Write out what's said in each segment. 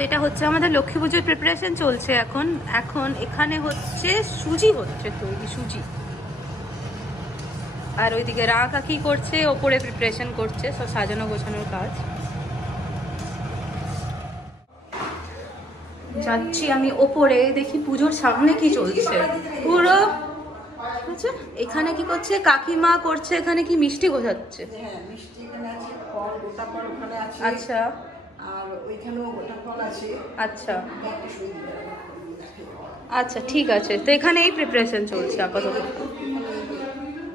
তো এটা হচ্ছে আমাদের লক্ষ্মী পুজোর প্রিপারেশন চলছে এখন। এখন এখানে হচ্ছে সুজি হচ্ছে, তৈরি সুজি। আর ওইদিকে রা কাকি করছে, ওপরে প্রিপারেশন করছে, সব সাজানো গোছানোর কাজ। যাচ্ছি আমি ওপরে, দেখি পুজোর সামনে কি চলছে পুরো। আচ্ছা এখানে কি করছে কাকিমা? করছে এখানে কি মিষ্টি গোছাচ্ছে? আচ্ছা আচ্ছা আচ্ছা ঠিক আছে। তো এখানে এই প্রিপারেশন চলছে আপাতত।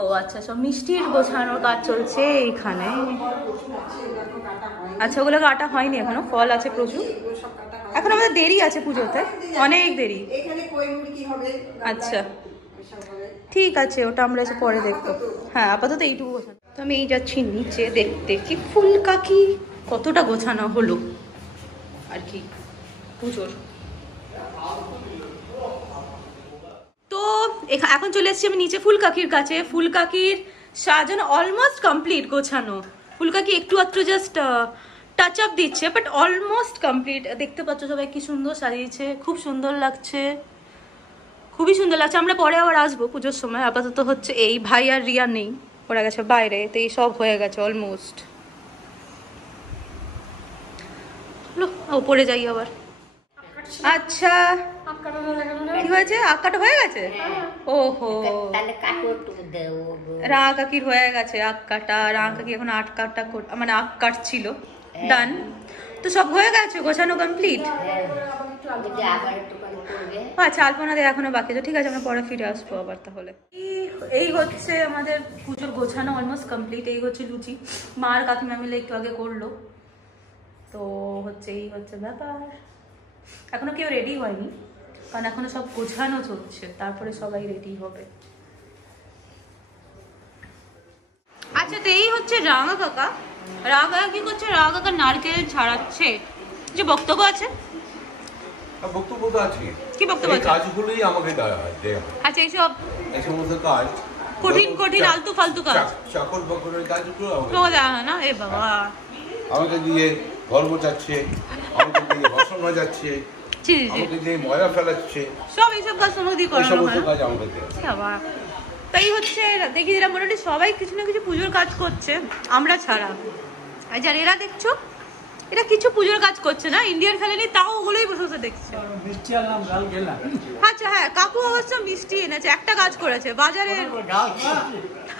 ও আচ্ছা, সব মিষ্টির গোছানোর কাজ চলছে এইখানে। আচ্ছা ওগুলো কাটা হয়নি এখনো, ফল আছে প্রচুর। এখন আমাদের দেরি আছে পুজোতে, অনেক দেরি। আচ্ছা ঠিক আছে, ওটা আমরা এসে পরে দেখবো। হ্যাঁ আপাতত এইটুকু গোছানো। তো আমি এই যাচ্ছি নিচে দেখতে কি ফুল কাকি কতটা গোছানো হলো আর কি পুজোর। তো এখন চলে এসেছি আমি নিচে ফুল কাকির কাছে। ফুল কাকির সাজানো অলমোস্ট কমপ্লিট, গোছানো। ফুল কাকি একটু আধটু জাস্ট টাচ আপ দিচ্ছে, বাট অলমোস্ট কমপ্লিট। দেখতে পাচ্ছ সবাই কি সুন্দর সাজিয়েছে, খুব সুন্দর লাগছে, খুবই সুন্দর লাগছে। আমরা পরে আবার আসবো পুজোর সময়। আপাতত হচ্ছে এই ভাই আর রিয়া নেই, ওরা গেছে বাইরে, তো এই সব হয়ে গেছে অলমোস্ট। ওপরে যাই আবার। আচ্ছা কি হয়েছে? আখ কাটা হয়ে গেছে? ওহো, রা কাকির হয়ে গেছে আখ কাটা। রা কাকি এখন আখ কাটা মানে আখ কাটছিল। ডান, তো সব হয়ে গেছে, গোছানো কমপ্লিট। আচ্ছা আলপনা দিয়ে এখনো বাকি আছে, ঠিক আছে আমরা পরে ফিরে আসবো আবার। তাহলে এই হচ্ছে আমাদের পুজোর গোছানো অলমোস্ট কমপ্লিট। এই হচ্ছে লুচি, মা আর কাকিমা মিলে একটু আগে করলো। তো হচ্ছে এই হচ্ছে ব্যাপার। এখনো কেউ রেডি হয়নি, কারণ এখনো সব গোছানো চলছে, তারপরে সবাই রেডি হবে। আচ্ছা তো এই হচ্ছে রাঙা কাকা। রাঙা কি করছে? রাঙা কাকা নারকেল ছাড়াচ্ছে। যে বক্তব্য আছে, বক্তব্য তো আছে। কি বক্তব্য আছে? কাজগুলোই আমাকে দেওয়া হয়। আচ্ছা এইসব এই সমস্ত কাজ, কঠিন কঠিন আলতু ফালতু কাজ, চাকর বাকরের কাজগুলো তোমাকে দেওয়া হয় না? এ বাবা, আমাকে দিয়ে ঘর মোছাচ্ছে, আমাকে দিয়ে বাসন মাজাচ্ছে, আমাকে দিয়ে ময়লা ফেলাচ্ছে, সব এইসব কাজ তোমাকে দিয়ে করানো হয়। কাজ আমাকে দেওয়া। বাবা, তাই হচ্ছে দেখি যেটা মোটামুটি সবাই কিছু না কিছু পুজোর কাজ করছে, আমরা ছাড়া। আর যারা এরা দেখছো, এরা কিছু পুজোর কাজ করছে না, ইন্ডিয়ার খেলেনি, তাও ওগুলোই বসে বসে দেখছে। আচ্ছা হ্যাঁ, কাকু অবশ্য মিষ্টি এনেছে, একটা কাজ করেছে বাজারে।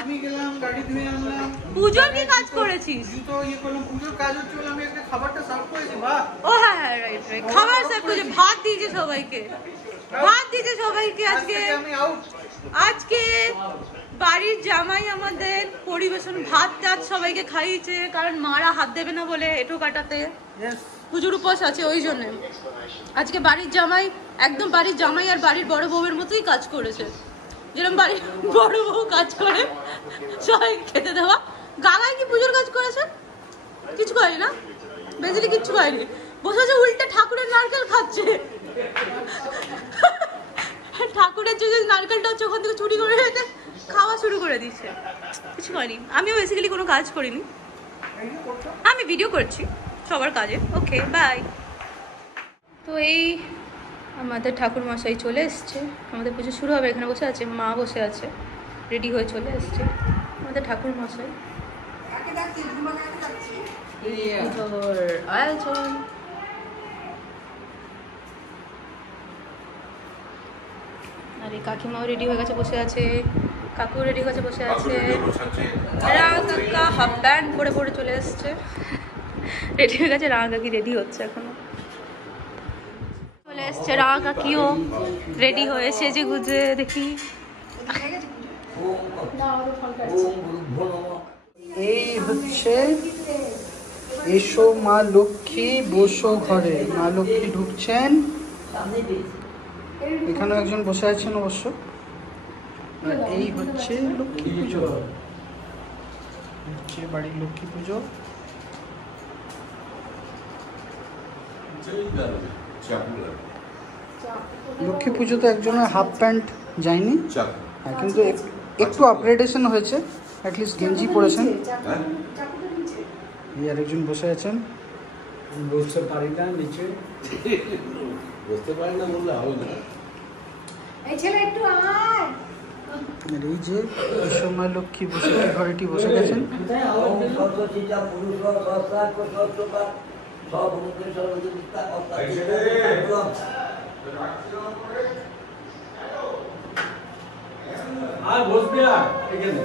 আমি গেলাম গাড়ি ধুয়ে আনলাম। পুজোর কি কাজ করেছিস? তো ইয়ে করলাম, পুজোর কাজ হচ্ছে বলে আমি একটা খাবারটা সার্ভ করেছি। বাহ, ও হ্যাঁ হ্যাঁ রাইট রাইট, খাবার সার্ভ করেছে, ভাত দিয়েছে সবাইকে, ভাত দিয়েছে সবাইকে। আজকে আমি আউট। আজকে বাড়ির জামাই আমাদের পরিবেশন ভাত টাত সবাইকে খাইয়েছে, কারণ মারা হাত দেবে না বলে এঁটো কাটাতে, পুজোর উপোস আছে ওই জন্য। আজকে বাড়ির জামাই একদম বাড়ির জামাই আর বাড়ির বড় বউয়ের মতোই কাজ করেছে, যেরকম বাড়ির বড় বউ কাজ করে সবাইকে খেতে দেওয়া। গাগাই কি পুজোর কাজ করেছে? কিছু করেনি না, বেসিক্যালি কিচ্ছু করেনি, বসে বসে উল্টে ঠাকুরের নারকেল খাচ্ছে। ঠাকুরের যে নারকেলটা হচ্ছে ওখান থেকে চুরি করে রেখে খাওয়া শুরু করে দিচ্ছে, কিছু করেনি। আমিও বেসিক্যালি কোনো কাজ করিনি, আমি ভিডিও করছি সবার কাজে। Okay bye. তো এই আমাদের ঠাকুর মশাই চলে এসছে, আমাদের পুজো শুরু হবে। এখানে বসে আছে, মা বসে আছে, রেডি হয়ে চলে এসছে আমাদের ঠাকুর মশাই। আয়োজন আরে কাকিমাও রেডি হয়ে গেছে, বসে আছে, কাকু রেডি হয়ে গেছে, বসে আছে। রাঙা কাকা হাফ প্যান্ট পরে পরে চলে এসছে, রেডি হয়ে গেছে। রাঙা কাকি রেডি হচ্ছে এখনো, চলে এসছে। রাঙা কাকিও রেডি হয়ে সেজে গুজে, দেখি এই হচ্ছে এসো মা লক্ষ্মী বসো ঘরে। মা লক্ষ্মী ঢুকছেন, এখানেও একজন বসে আছেন অবশ্য। আর এই হচ্ছে লক্ষ্মী পুজো, হচ্ছে বাড়ির লক্ষ্মী পুজো। লক্ষ্মী পুজোতে একজনের হাফ প্যান্ট যায়নি, হ্যাঁ, কিন্তু একটু আপগ্রেডেশন হয়েছে, অ্যাটলিস্ট গেঞ্জি পরেছেন। এই আরেকজন বসে আছেন, বুঝতে পারি না নিচে বুঝতে পারি না বললে হবে না। এই ছেলে একটু আয়। এই যে এই সময় লক্ষ্মী বসে ঘরেটি বসে গেছেন। আর বসবে না এখানে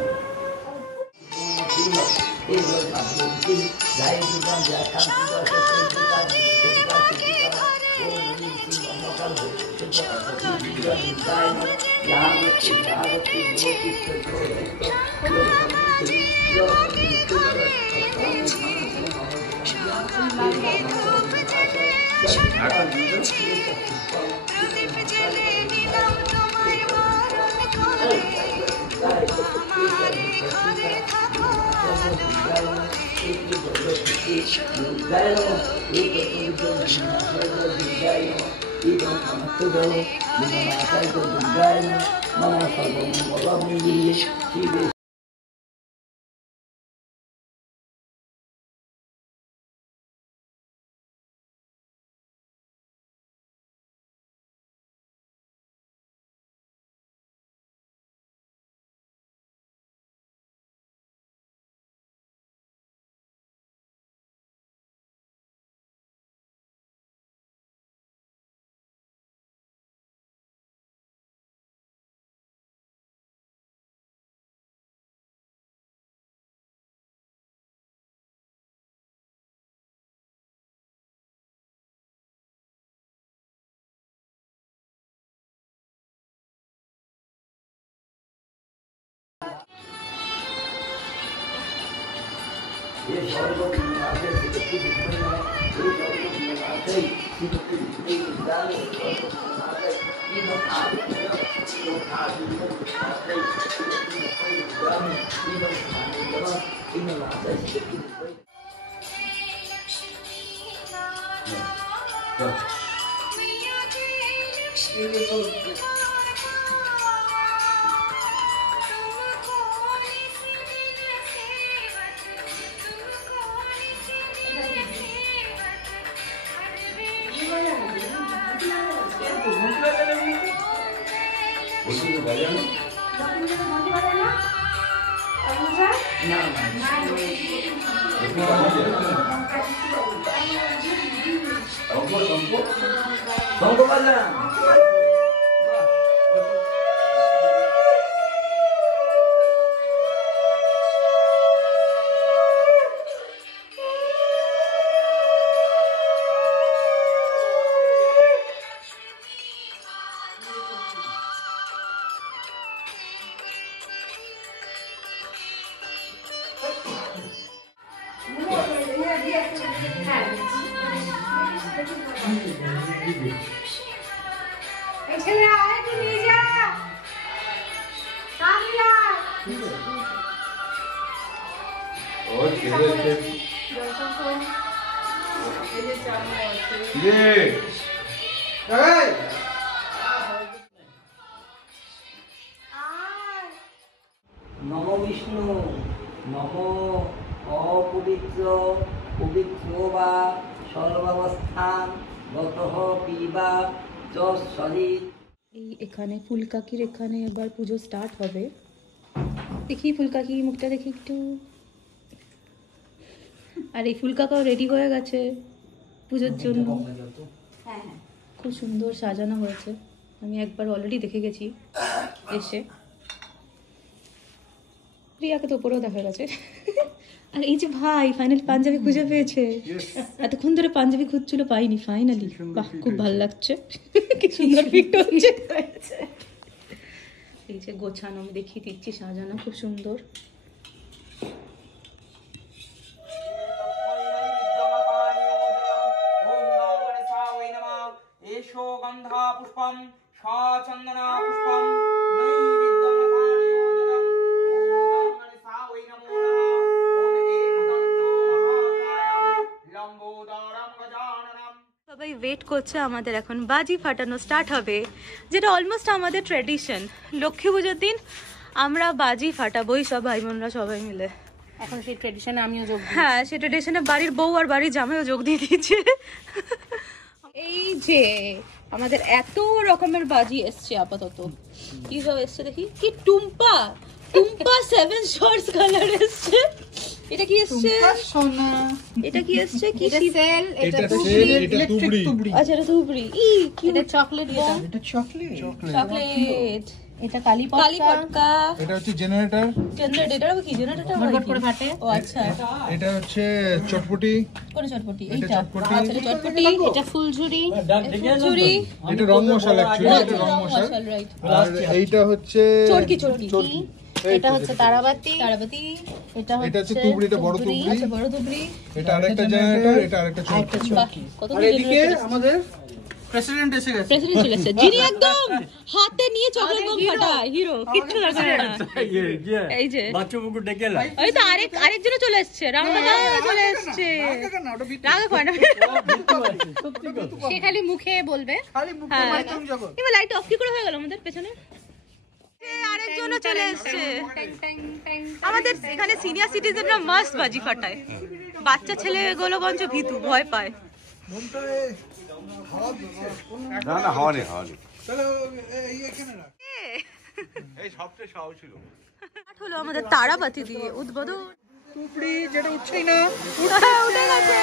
নম বিষ্ণু নম অপবিত্র পবিত্র বা সর্বাবস্থান গতঃ পিবা যৎসলিত। এই এখানে ফুলকাকির এখানে এবার পুজো স্টার্ট হবে। দেখি ফুলকাকি মুখটা দেখি একটু। আর এই ফুলকাকাও রেডি হয়ে গেছে পুজোর জন্য। খুব সুন্দর সাজানো হয়েছে, আমি একবার অলরেডি দেখে গেছি এসে। প্রিয়াকে তো উপরেও দেখা গেছে। আর এই যে ভাই ফাইনাল পাঞ্জাবি খুঁজে পেয়েছে, এতক্ষণ ধরে পাঞ্জাবি খুঁজছিল পাইনি, ফাইনালি। বাহ, খুব ভালো লাগছে, কি সুন্দর ফিট হচ্ছে। এই যে গোছানো আমি দেখিয়ে দিচ্ছি, সাজানো খুব সুন্দর। গন্ধা পুষ্পম সচন্দনা পুষ্পম সবাই ওয়েট করছে, আমাদের এখন বাজি ফাটানো স্টার্ট হবে, যেটা অলমোস্ট আমাদের ট্র্যাডিশন। লক্ষ্মী পুজোর দিন আমরা বাজি ফাটাবোই, সব ভাই বোনরা সবাই মিলে। এখন সেই ট্রেডিশনে আমিও যোগ দিই। হ্যাঁ, সেই ট্রেডিশনে বাড়ির বউ আর বাড়ির জামাইও যোগ দিয়ে দিয়েছে। এই যে আমাদের এত রকমের বাজি এসছে আপাতত। কি সব এসছে দেখি, কি টুম্পা 7 শর্টস কালার এসছে। এটা কি এসছে? সোনা। এটা কি এসছে? কি এটা সেল, এটা ইলেকট্রিক তুবড়ি। আচ্ছা, এটা তুবড়ি। কি এটা চকলেট বম, এটা চকলেট। চকলেট। এটা কালী কালী পটকা, পটকা। এটা হচ্ছে জেনারেটর, জেনারেটর কি? জেনারেটর ভটভট করে ফাটে। ও আচ্ছা, এটা হচ্ছে চটপটি, কোন চটপটি? এটা চটপটি, আচ্ছা, এটা চটপটি। এটা ফুলঝুরি, চুরি। এটা রং মশলা অ্যাকচুয়ালি, এটা রং মশলা। রাইট। আর এইটা হচ্ছে চরকি। চরকি। এটা হচ্ছে তারাবাতি, তারাবাতি। এটা এটা হচ্ছে হচ্ছে তুবড়ি, এটা বড় তুবড়ি, আচ্ছা, বড় তুবড়ি। এটা আরেকটা জেনারেটর, এটা আরেকটা চরকি। বাহ, কত আর এদিকে আমাদের প্রেসিডেন্ট এসে গেছে। প্রেসিডেন্ট চলে এসেছে, যিনি একদম হাতে নিয়ে চকলেট বম ফাটায়, হিরো। কিচ্ছু দরকার না। এই যে বাচ্চা মুকুট ডেকে এলাম। ওই তো আরেকজনও চলে এসেছে, রামদা চলে এসেছে। রাগে পায় না। সে খালি মুখে বলবে। খালি মুখে হ্যাঁ। মাইথন জগৎ। এবার লাইট অফ কি করে হয়ে গেল আমাদের পেছনে? আরেকজনও চলে এসেছে। আমাদের এখানে সিনিয়র সিটিজেনরা মাস্ট বাজি ফাটায়, বাচ্চা ছেলেগুলো বঞ্চ ভীতু, ভয় পায়। না না, হাওয়া নেই। এ, এই সবচেয়ে সহজ ছিল। স্টার্ট হলো আমাদের তারাবাতি দিয়ে উদ্বোধন। তুবড়ি যেটা উঠছেই না। উঠে গেছে।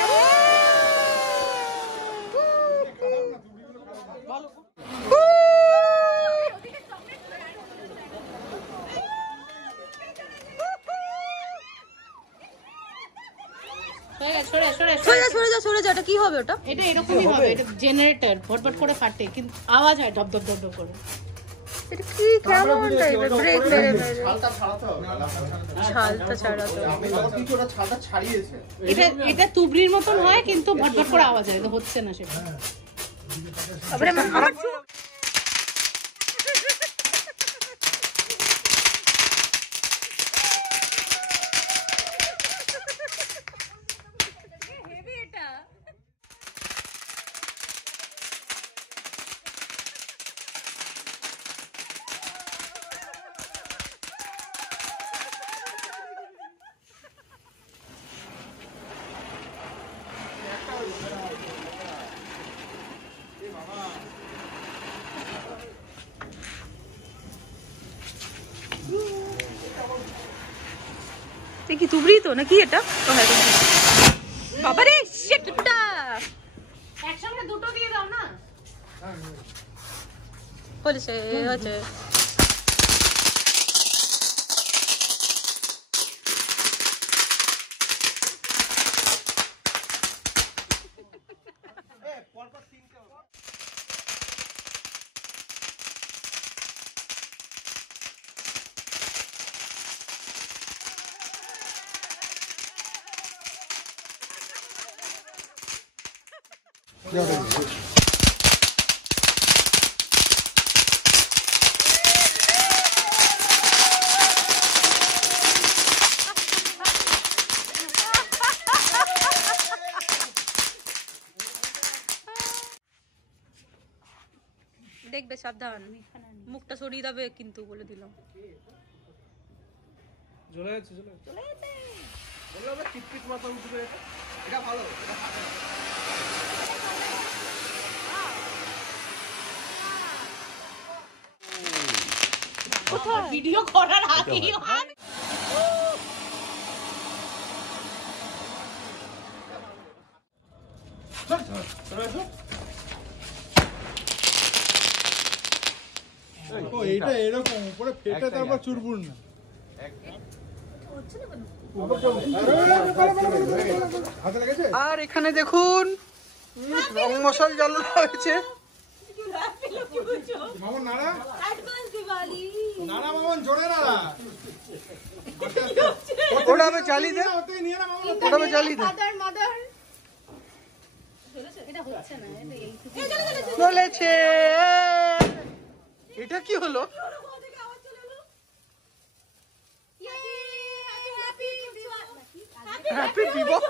সরে যা। এটা কি হবে ওটা? এটা এরকমই হবে, এটা জেনারেটর ভটভট করে ফাটে, কিন্তু আওয়াজ হয় ধপ ধপ ধপ ধপ করে। এটা কি কেমন টাইপের? ব্রেক মেরে ছালটা ছাড়াতে হবে। ছালটা ছাড়াতে হবে। আমি যখন কিছু ওটা ছালটা ছাড়িয়েছে। এটা তুবড়ির মতন হয়, কিন্তু ভটভট করে আওয়াজ হয়, তো হচ্ছে না সেটা। তারপরে আমার কি তুবড়ি তো নাকি এটা? বাবারে শিটটা একসঙ্গে দুটো দিয়ে দাও না। বলেছে হচ্ছে দেখবে, সাবধান, মুখটা সরিয়ে দেবে কিন্তু, বলে দিলাম। ভিডিও করার আগে এইটা এরকম উপরে ফেটে তারপর চুরবুর না। আর এখানে দেখুন রং মশাল জ্বালানো হয়েছে। মামন নাড়া, নাড়া মামন, জোরে নাড়া। ওটা আমি জ্বালিয়ে দে, নিয়ে না মামন। ওটা আমি জ্বালিয়ে দে। চলেছে। এটা কি হলো? হ্যাপি বিবাহ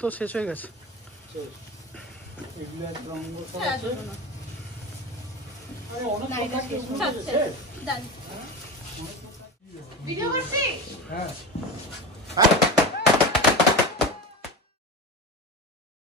তো শেষ হয়ে গেছে। ভিডিও করছি হ্যাঁ